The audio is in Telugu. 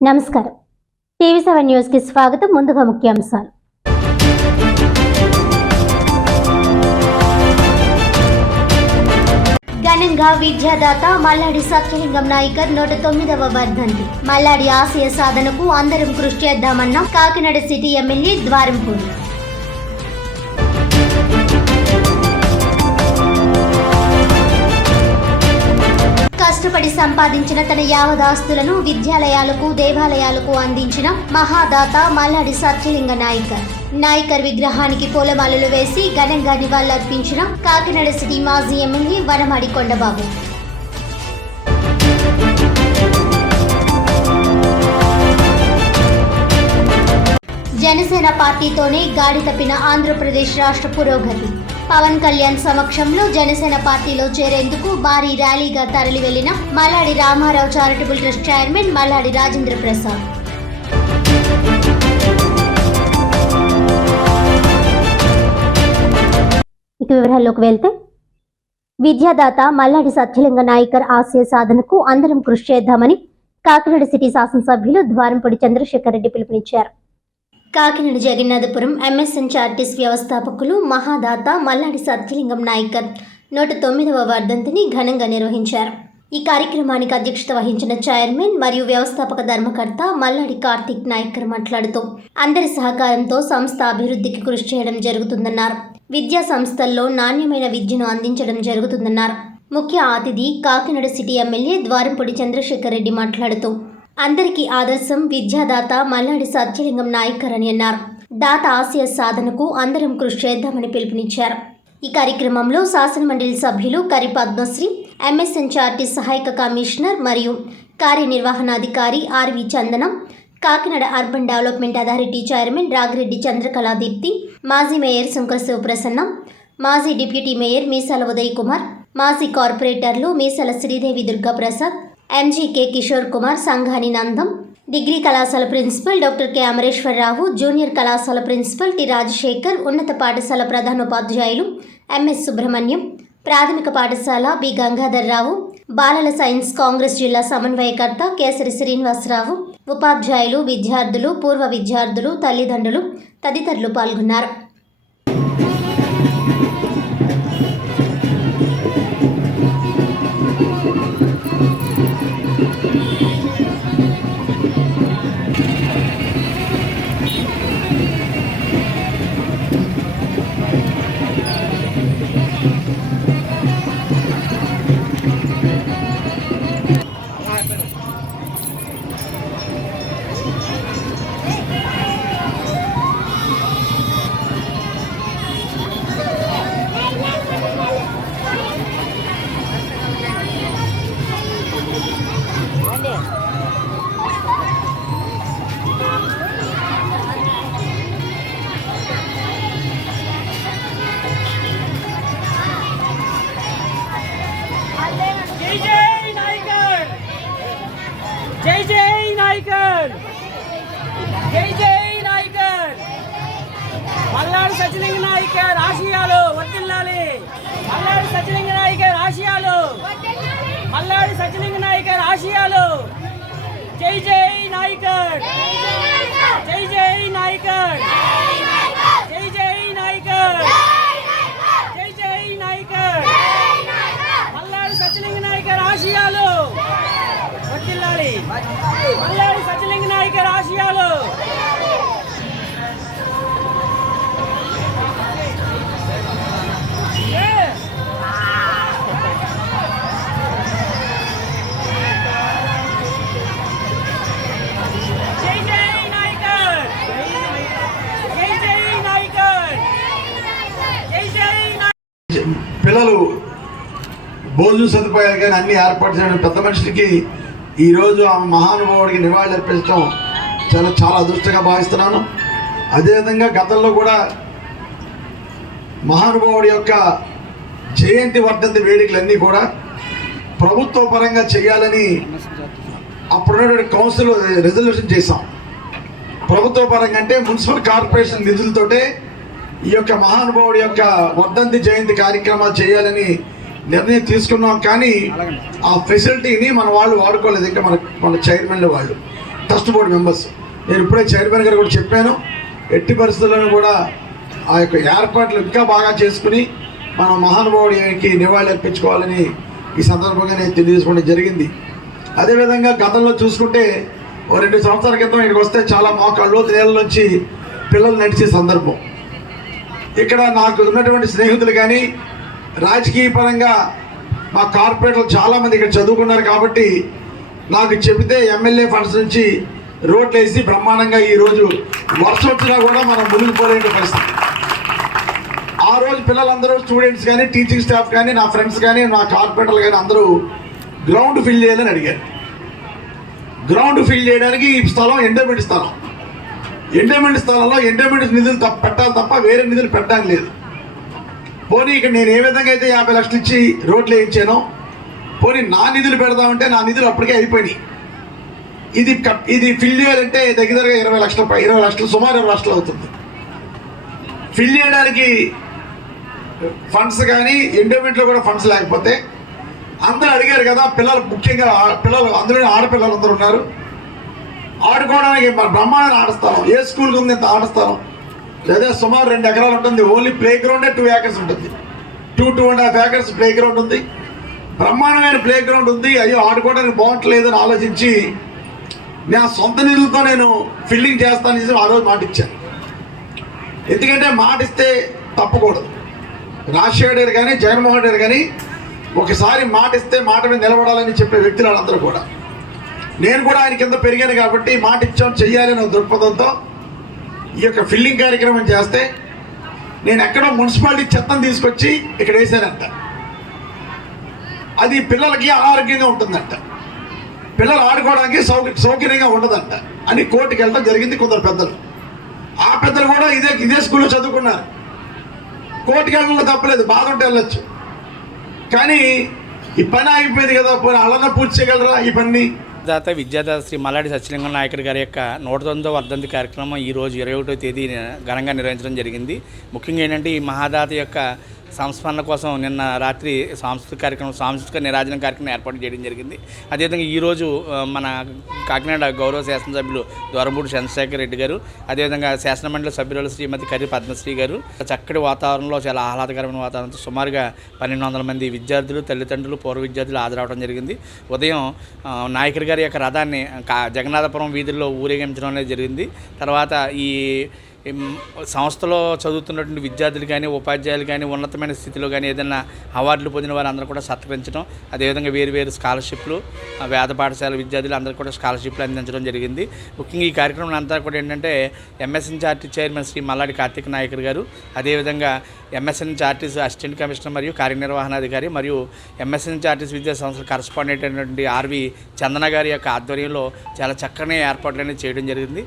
నమస్కారం. టీవీ7 న్యూస్ కి స్వాగతం. ముందుగా ముఖ్యాంశాలు. ఘనంగా విద్యాదాత మల్లాడి సత్యలింగం నాయకర్ 109వ వర్ధంతి. మల్లాడి ఆశయ సాధనకు అందరం కృషి చేద్దామన్న కాకినాడ సిటీ ఎమ్మెల్యే ద్వారంపూడి. కష్టపడి సంపాదించిన తన యావదాస్తులను విద్యాలయాలకు దేవాలయాలకు అందించిన మహాదాత మల్లాడి సత్యలింగ నాయకర్ విగ్రహానికి పూలమాలలు వేసి ఘనంగా నివాళులర్పించిన కాకినాడ సిటీ మాజీ ఎమ్మెల్యే వనమాడి కొండబాబు. జనసేన పార్టీతోనే గాడి తప్పిన ఆంధ్రప్రదేశ్ రాష్ట్ర పురోగతి. పవన్ కళ్యాణ్ సమక్షంలో జనసేన పార్టీలో చేరేందుకు భారీ ర్యాలీగా తరలి వెళ్లిన Malladi Ramarao charitable trust chairman Malladi Rajendra Prasad. ఇక వివరాల్లోకి వెళ్తే, విద్యాదాత మల్లాడి సత్యలింగ నాయకర్ ఆశయ సాధనకు అందరం కృషి చేద్దామని కాకినాడ సిటీ శాసనసభ్యులు ద్వారంపూడి చంద్రశేఖర్ రెడ్డి పిలుపునిచ్చారు. కాకినాడ జగన్నాథపురం ఎంఎస్ఎన్ చారిటీస్ వ్యవస్థాపకులు మహాదాత మల్లాడి సత్యలింగం నాయకర్ 109వ వర్ధంతిని ఘనంగా నిర్వహించారు. ఈ కార్యక్రమానికి అధ్యక్షత వహించిన చైర్మన్ మరియు వ్యవస్థాపక ధర్మకర్త మల్లాడి కార్తిక్ నాయకర్ మాట్లాడుతూ అందరి సహకారంతో సంస్థ అభివృద్ధికి కృషి చేయడం జరుగుతుందన్నారు. విద్యా సంస్థల్లో నాణ్యమైన విద్యను అందించడం జరుగుతుందన్నారు. ముఖ్య అతిథి కాకినాడ సిటీ ఎమ్మెల్యే ద్వారంపూడి చంద్రశేఖర్ రెడ్డి మాట్లాడుతూ అందరికీ ఆదర్శం విద్యాదాత మల్లాడి సత్యలింగం నాయకర్ అని అన్నారు. దాత ఆశయ సాధనకు అందరం కృషి చేద్దామని పిలుపునిచ్చారు. ఈ కార్యక్రమంలో శాసనమండలి సభ్యులు కరి పద్మశ్రీ, ఎంఎస్ఎన్ చారిటీ సహాయక కమిషనర్ మరియు కార్యనిర్వహణాధికారి RV Chandanam, Kakinada urban development authority chairman Ragireddy Chandrakaladeepti, మాజీ మేయర్ శంకర్ శివప్రసన్న, మాజీ డిప్యూటీ మేయర్ మీసాల ఉదయ్ కుమార్, మాజీ కార్పొరేటర్లు మీసాల శ్రీదేవి దుర్గాప్రసాద్, ఎంజీకే కిషోర్ కుమార్, సంఘాని నందం, డిగ్రీ కళాశాల principal doctor K Amareswararao, junior కళాశాల ప్రిన్సిపల్ టి రాజశేఖర్, ఉన్నత పాఠశాల ప్రధానోపాధ్యాయులు ఎంఎస్ సుబ్రహ్మణ్యం, ప్రాథమిక పాఠశాల బి గంగాధర్రావు, బాలల సైన్స్ కాంగ్రెస్ జిల్లా సమన్వయకర్త కేసరి శ్రీనివాసరావు, ఉపాధ్యాయులు, విద్యార్థులు, పూర్వ విద్యార్థులు, తల్లిదండ్రులు తదితరులు పాల్గొన్నారు. జై జై నాయకర్, జై జై నాయకర్, మల్లాడి సత్యలింగ నాయకర్ ఆశయాలు వర్ధిల్లాలి. మల్లాడి సత్యలింగ నాయకర్ ఆశయాలు, మల్లాడి సత్యలింగ నాయకర్ ఆశయాలు. జై జై నాయకర్, జై జై నాయకర్, జై జై నాయకర్, జై జై నాయకర్, మల్లాడి సత్యలింగ నాయకర్ ఆశయాలు వర్ధిల్లాలి. మల్లాడి సత్యలింగ నాయకర్ ఆశయాలు. జై జై నాయకర్, జై జై నాయకర్, జై జై. పిల్లలు భోజన సదుపాయాలు కానీ అన్ని ఏర్పాటు చేయడం పెద్ద మనిషికి ఈరోజు ఆ మహానుభావుడికి నివాళులు అర్పించడం చాలా అదృష్టంగా భావిస్తున్నాను. అదేవిధంగా గతంలో కూడా మహానుభావుడి యొక్క జయంతి వర్ధంతి వేడుకలన్నీ కూడా ప్రభుత్వ పరంగా చేయాలని అప్పుడున్నటువంటి కౌన్సిల్ రెజల్యూషన్ చేశాం. ప్రభుత్వ పరంగా అంటే మున్సిపల్ కార్పొరేషన్ నిధులతోటే ఈ యొక్క మహానుభావుడి యొక్క వర్ధంతి జయంతి కార్యక్రమాలు చేయాలని నిర్ణయం తీసుకున్నాం. కానీ ఆ ఫెసిలిటీని మన వాళ్ళు వాడుకోలేదు, ఇంకా మన చైర్మన్లు వాళ్ళు. Trust board members. నేను ఇప్పుడే చైర్మన్ గారు కూడా చెప్పాను, ఎట్టి పరిస్థితుల్లోనూ కూడా ఆ యొక్క ఏర్పాట్లు ఇంకా బాగా చేసుకుని మన మహానుభావుడికి నివాళి అర్పించుకోవాలని ఈ సందర్భంగా నేను తెలియజేసుకోవడం జరిగింది. అదేవిధంగా గతంలో చూసుకుంటే 2 సంవత్సరాల క్రితం ఇక్కడికి వస్తే చాలా మోకాళ్ళు నేల నుంచి పిల్లలు నడిచే సందర్భం. ఇక్కడ నాకు ఉన్నటువంటి స్నేహితులు కానీ రాజకీయ పరంగా మా కార్పొరేటర్లు చాలామంది ఇక్కడ చదువుకున్నారు కాబట్టి నాకు చెబితే ఎమ్మెల్యే ఫండ్స్ నుంచి రోడ్లు వేసి బ్రహ్మాండంగా ఈరోజు వర్షం వచ్చినా కూడా మనం మునిగిపోలేని పరిస్థితి. ఆ రోజు పిల్లలందరూ స్టూడెంట్స్ కానీ టీచింగ్ స్టాఫ్ కానీ నా ఫ్రెండ్స్ కానీ నా కార్పొరేటర్లు కానీ అందరూ గ్రౌండ్ ఫిల్ చేయాలని అడిగారు. గ్రౌండ్ ఫిల్ చేయడానికి ఈ స్థలం ఎండోమెంట్ స్థలం. ఎండోమెంట్ స్థలంలో ఎండోమెంట్ నిధులు పెట్టాలి తప్ప వేరే నిధులు పెట్టడానికి లేదు. పోనీ ఇక్కడ నేను ఏ విధంగా అయితే 50 లక్షలు ఇచ్చి రోడ్లు వేయించానో, పోనీ నా నిధులు పెడదామంటే నా నిధులు అప్పటికే అయిపోయినాయి. ఇది ఫిల్ చేయాలంటే దగ్గరగా 20 లక్షలు సుమారు 20 లక్షలు అవుతుంది. ఫిల్ చేయడానికి ఫండ్స్ కానీ ఎండోమెంట్లో కూడా ఫండ్స్ లేకపోతే అందరూ అడిగారు కదా, పిల్లలు ముఖ్యంగా పిల్లలు అందులో ఆడపిల్లలు అందరూ ఉన్నారు, ఆడుకోవడానికి బ్రహ్మాండ ఆడస్థలం. ఏ స్కూల్కి ఉంది ఇంత ఆడస్థలం? లేదా సుమారు 2 ఎకరాలు ఉంటుంది. ఓన్లీ ప్లే గ్రౌండే 2 ఏకర్స్ ఉంటుంది. 2.5 ఏకర్స్ ప్లే గ్రౌండ్ ఉంది. బ్రహ్మాండమైన ప్లే గ్రౌండ్ ఉంది. అయ్యో ఆడుకోవడానికి బాగుంటలేదు అని ఆలోచించి నా సొంత నిధులతో నేను ఫిల్లింగ్ చేస్తానని ఆ రోజు మాట ఇచ్చాను. ఎందుకంటే మాట ఇస్తే తప్పకూడదు. రాజశేఖర్ గారు కానీ జగన్మోహన్ రెడ్డి కానీ ఒకసారి మాట ఇస్తే మాట మీద నిలబడాలని చెప్పే వ్యక్తులు వాళ్ళందరూ కూడా. నేను కూడా ఆయన కింద పెరిగాను కాబట్టి మాట ఇచ్చాం చెయ్యాలి అనే దృక్పథంతో ఈ యొక్క ఫిల్లింగ్ కార్యక్రమం చేస్తే నేను ఎక్కడో మున్సిపాలిటీ చెత్తను తీసుకొచ్చి ఇక్కడ వేసానంట. అది పిల్లలకి అనారోగ్యంగా ఉంటుందంట, పిల్లలు ఆడుకోవడానికి సౌకర్యంగా ఉండదంట అని కోర్టుకి వెళ్ళడం జరిగింది కొందరు పెద్దలు. ఆ పెద్దలు కూడా ఇదే స్కూల్లో చదువుకున్నారు. కోర్టుకి వెళ్ళడంలో తప్పలేదు, బాధ ఉంటే వెళ్ళొచ్చు. కానీ ఈ పని ఆగిపోయింది కదా, పోనీ అలా పూర్తి చేయగలరా ఈ పని? విద్యాదాత శ్రీ మల్లాడి సత్యలింగం నాయకుడి గారి యొక్క 109వ వర్ధంతి కార్యక్రమం ఈరోజు 21వ తేదీ ఘనంగా నిర్వహించడం జరిగింది. ముఖ్యంగా ఏంటంటే ఈ మహాదాత యొక్క సంస్మరణ కోసం నిన్న రాత్రి సాంస్కృతిక నిరాజన కార్యక్రమం ఏర్పాటు చేయడం జరిగింది. అదేవిధంగా ఈరోజు మన కాకినాడ గౌరవ శాసనసభ్యులు దొరబూడి చంద్రశేఖర్ రెడ్డి గారు, అదేవిధంగా శాసనమండలి సభ్యురాలు శ్రీమతి కర్రి పద్మశ్రీ గారు చక్కటి వాతావరణంలో చాలా ఆహ్లాదకరమైన వాతావరణంతో సుమారుగా 1200 మంది విద్యార్థులు, తల్లిదండ్రులు, పూర్వ విద్యార్థులు హాజరవడం జరిగింది. ఉదయం నాయకుడి గారి యొక్క రథాన్ని జగన్నాథపురం వీధుల్లో ఊరేగించడం అనేది జరిగింది. తర్వాత ఈ సంస్థలో చదువుతున్నటువంటి విద్యార్థులు కానీ ఉపాధ్యాయులు కానీ ఉన్నతమైన స్థితిలో కానీ ఏదైనా అవార్డులు పొందిన వారందరూ కూడా సత్కరించడం, అదేవిధంగా వేరు స్కాలర్షిప్లు వేద పాఠశాల విద్యార్థులు అందరూ కూడా స్కాలర్షిప్లు అందించడం జరిగింది. ముఖ్యంగా ఈ కార్యక్రమం అంతా కూడా ఏంటంటే ఎంఎస్ఎన్ఆర్టీ చైర్మన్ శ్రీ మల్లాడి కార్తీక్ నాయకుడు గారు, అదేవిధంగా ఎంఎస్ఎన్ఆర్టీసీ అసిస్టెంట్ కమిషనర్ మరియు కార్యనిర్వహణాధికారి మరియు ఎంఎస్ఎన్ఆర్టీసీ విద్యా సంస్థల కరస్పాండెంట్ అయినటువంటి ఆర్వి చందన గారి యొక్క ఆధ్వర్యంలో చాలా చక్కని ఏర్పాట్లు అనేది చేయడం జరిగింది.